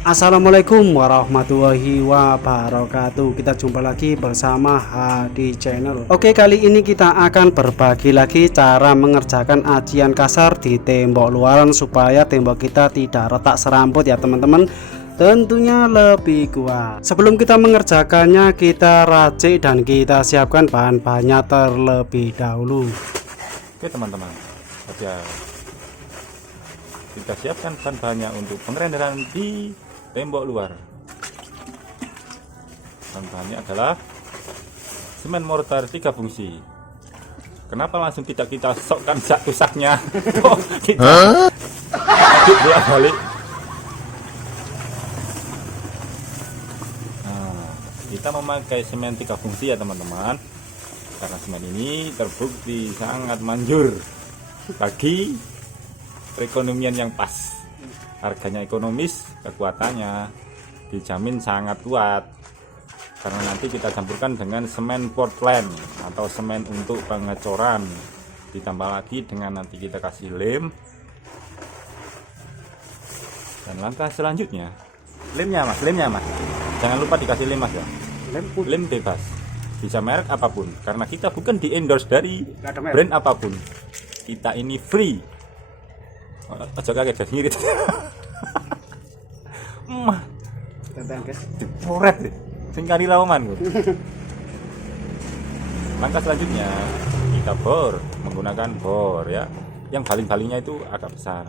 Assalamualaikum warahmatullahi wabarakatuh. Kita jumpa lagi bersama HD Channel. Oke, kali ini kita akan berbagi lagi cara mengerjakan ajian kasar di tembok luaran supaya tembok kita tidak retak serambut ya teman-teman. Tentunya lebih kuat. Sebelum kita mengerjakannya, kita racik dan kita siapkan bahan-bahannya terlebih dahulu. Oke teman-teman, kita siapkan bahan-bahannya untuk pengerenderan di tembok luar. Bahan-bahannya adalah semen mortar 3 fungsi. Kenapa langsung kita sokkan sak-tusaknya? Kita balik. Nah, kita memakai semen 3 fungsi ya teman-teman, karena semen ini terbukti sangat manjur bagi perekonomian yang pas. Harganya ekonomis, kekuatannya dijamin sangat kuat, karena nanti kita campurkan dengan semen Portland atau semen untuk pengecoran, ditambah lagi dengan nanti kita kasih lem. Dan langkah selanjutnya lemnya mas, jangan lupa dikasih lem mas ya. Lem bebas, bisa merek apapun, karena kita bukan di endorse dari brand apapun, kita ini free. Aja kaget jadi ngirit. Mah. Tentang guys. Diporet deh. Sing kari lawaman. Langkah selanjutnya kita bor menggunakan bor ya. Yang baling-balingnya itu agak besar.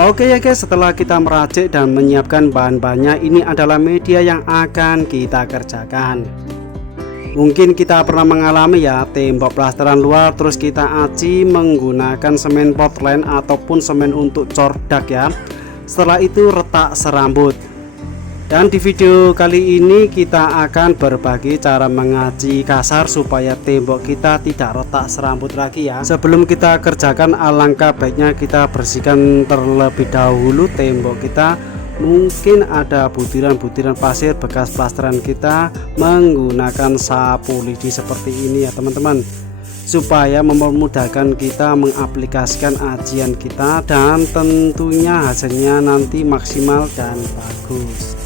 Oke ya guys, setelah kita meracik dan menyiapkan bahan-bahannya, ini adalah media yang akan kita kerjakan. Mungkin kita pernah mengalami ya, tembok plasteran luar terus kita aci menggunakan semen Portland ataupun semen untuk cordak ya. Setelah itu retak serambut. Dan di video kali ini kita akan berbagi cara mengaci kasar supaya tembok kita tidak retak serambut lagi ya. Sebelum kita kerjakan, alangkah baiknya kita bersihkan terlebih dahulu tembok kita. Mungkin ada butiran-butiran pasir bekas plasteran kita menggunakan sapu lidi seperti ini ya teman-teman, supaya memudahkan kita mengaplikasikan ajian kita dan tentunya hasilnya nanti maksimal dan bagus.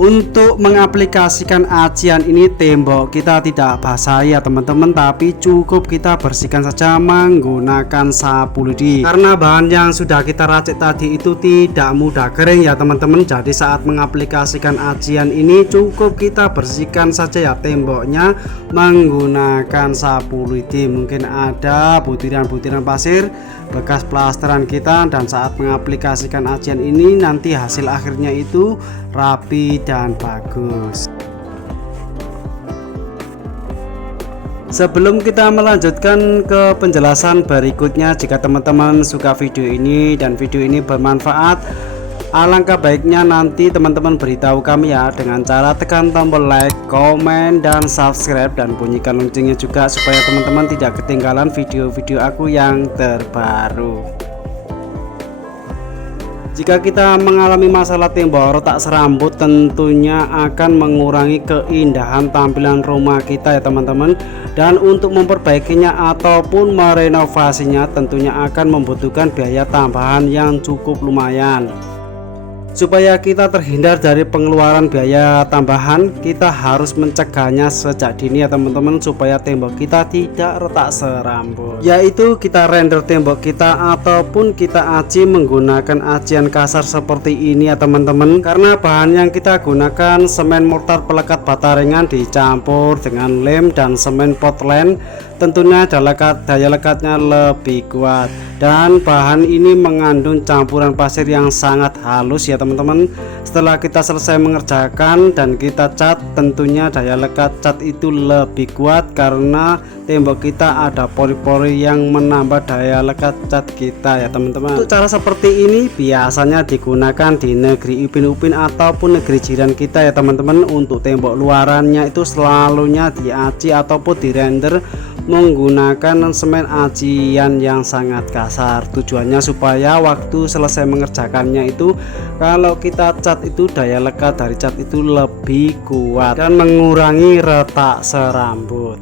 Untuk mengaplikasikan ajian ini, tembok kita tidak basah ya teman-teman, tapi cukup kita bersihkan saja menggunakan sapu lidi, karena bahan yang sudah kita racik tadi itu tidak mudah kering ya teman-teman. Jadi saat mengaplikasikan ajian ini cukup kita bersihkan saja ya temboknya menggunakan sapu lidi. Mungkin ada butiran-butiran pasir bekas plasteran kita, dan saat mengaplikasikan ajian ini nanti hasil akhirnya itu rapi dan bagus. Sebelum kita melanjutkan ke penjelasan berikutnya, jika teman-teman suka video ini dan video ini bermanfaat, alangkah baiknya nanti teman-teman beritahu kami ya dengan cara tekan tombol like, komen, dan subscribe, dan bunyikan loncengnya juga supaya teman-teman tidak ketinggalan video-video aku yang terbaru. Jika kita mengalami masalah tembok retak serambut, tentunya akan mengurangi keindahan tampilan rumah kita ya teman-teman. Dan untuk memperbaikinya ataupun merenovasinya tentunya akan membutuhkan biaya tambahan yang cukup lumayan. Supaya kita terhindar dari pengeluaran biaya tambahan, kita harus mencegahnya sejak dini ya teman-teman, supaya tembok kita tidak retak serambut. Yaitu kita render tembok kita ataupun kita aci menggunakan acian kasar seperti ini ya teman-teman. Karena bahan yang kita gunakan semen mortar pelekat bata ringan dicampur dengan lem dan semen Portland, tentunya daya lekatnya lebih kuat, dan bahan ini mengandung campuran pasir yang sangat halus ya teman-teman. teman-teman. Setelah kita selesai mengerjakan dan kita cat, tentunya daya lekat cat itu lebih kuat karena tembok kita ada pori-pori yang menambah daya lekat cat kita ya teman-teman. Untuk cara seperti ini biasanya digunakan di negeri Upin-Upin ataupun negeri jiran kita ya teman-teman. Untuk tembok luarannya itu selalunya diaci ataupun di render menggunakan semen acian yang sangat kasar. Tujuannya supaya waktu selesai mengerjakannya itu kalau kita cat itu daya lekat dari cat itu lebih kuat dan mengurangi retak serambut.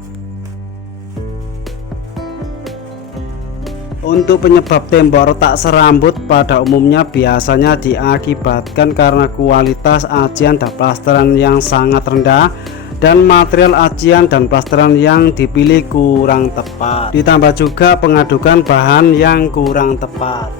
Untuk penyebab tembok retak serambut pada umumnya biasanya diakibatkan karena kualitas acian dan plasteran yang sangat rendah dan material acian dan plasteran yang dipilih kurang tepat, ditambah juga pengadukan bahan yang kurang tepat.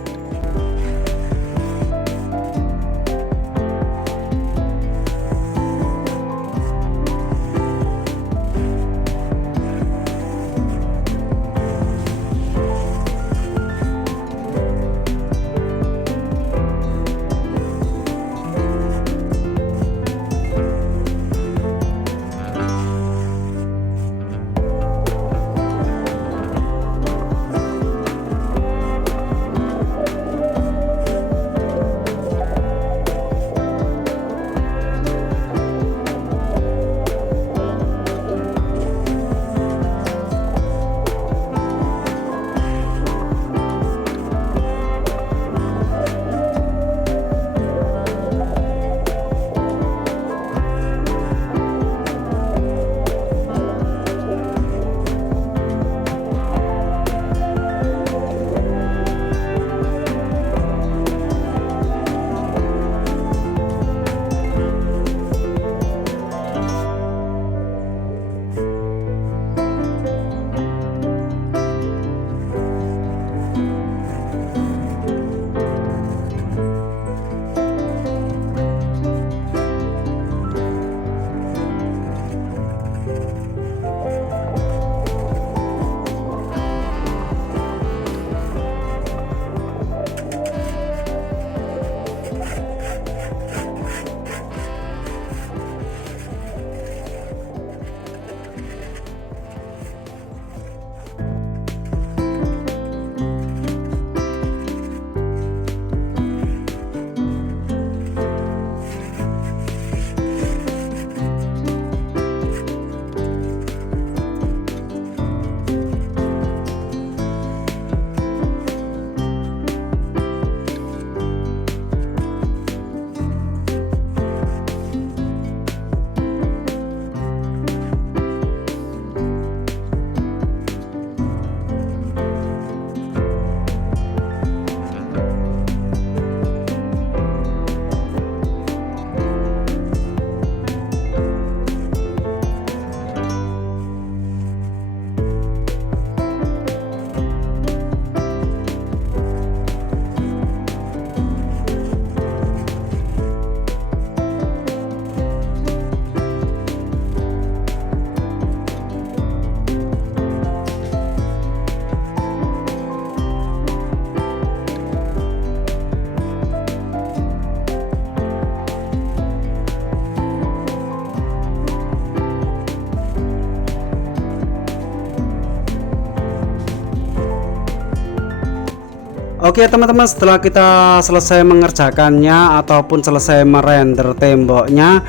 Oke teman-teman, setelah kita selesai mengerjakannya ataupun selesai merender temboknya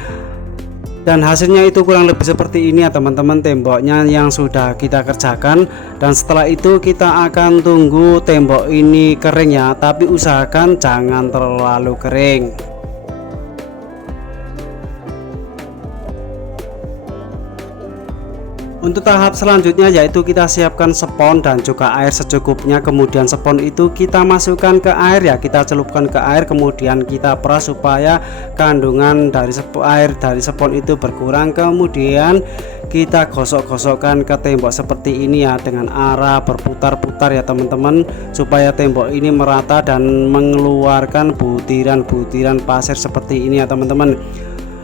dan hasilnya itu kurang lebih seperti ini ya teman-teman, temboknya yang sudah kita kerjakan. Dan setelah itu kita akan tunggu tembok ini kering ya, tapi usahakan jangan terlalu kering. Untuk tahap selanjutnya yaitu kita siapkan spons dan juga air secukupnya. Kemudian spons itu kita masukkan ke air ya, kita celupkan ke air, kemudian kita peras supaya kandungan dari air dari spons itu berkurang. Kemudian kita gosok-gosokkan ke tembok seperti ini ya, dengan arah berputar-putar ya teman-teman, supaya tembok ini merata dan mengeluarkan butiran-butiran pasir seperti ini ya teman-teman.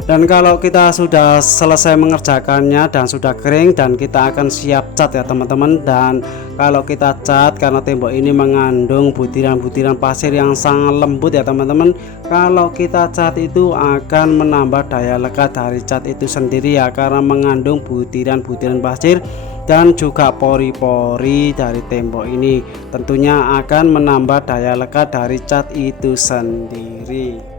Dan kalau kita sudah selesai mengerjakannya dan sudah kering, dan kita akan siap cat ya teman-teman. Dan kalau kita cat, karena tembok ini mengandung butiran-butiran pasir yang sangat lembut ya teman-teman, kalau kita cat itu akan menambah daya lekat dari cat itu sendiri ya, karena mengandung butiran-butiran pasir dan juga pori-pori dari tembok ini tentunya akan menambah daya lekat dari cat itu sendiri.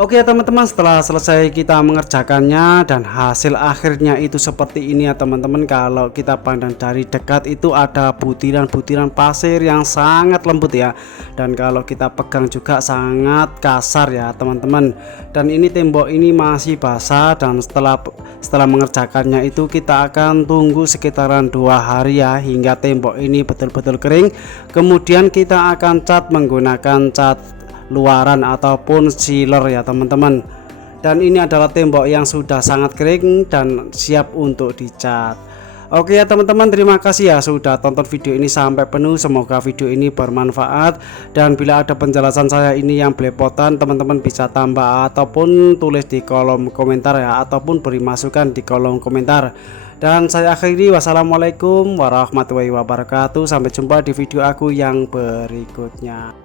Oke teman-teman, setelah selesai kita mengerjakannya dan hasil akhirnya itu seperti ini ya teman-teman. Kalau kita pandang dari dekat itu ada butiran-butiran pasir yang sangat lembut ya, dan kalau kita pegang juga sangat kasar ya teman-teman. Dan ini tembok ini masih basah, dan setelah mengerjakannya itu kita akan tunggu sekitaran 2 hari ya, hingga tembok ini betul-betul kering. Kemudian kita akan cat menggunakan cat luaran ataupun sealer ya teman-teman. Dan ini adalah tembok yang sudah sangat kering dan siap untuk dicat. Oke ya teman-teman, terima kasih ya sudah tonton video ini sampai penuh. Semoga video ini bermanfaat, dan bila ada penjelasan saya ini yang belepotan, teman-teman bisa tambah ataupun tulis di kolom komentar ya, ataupun beri masukan di kolom komentar. Dan saya akhiri, wassalamualaikum warahmatullahi wabarakatuh. Sampai jumpa di video aku yang berikutnya.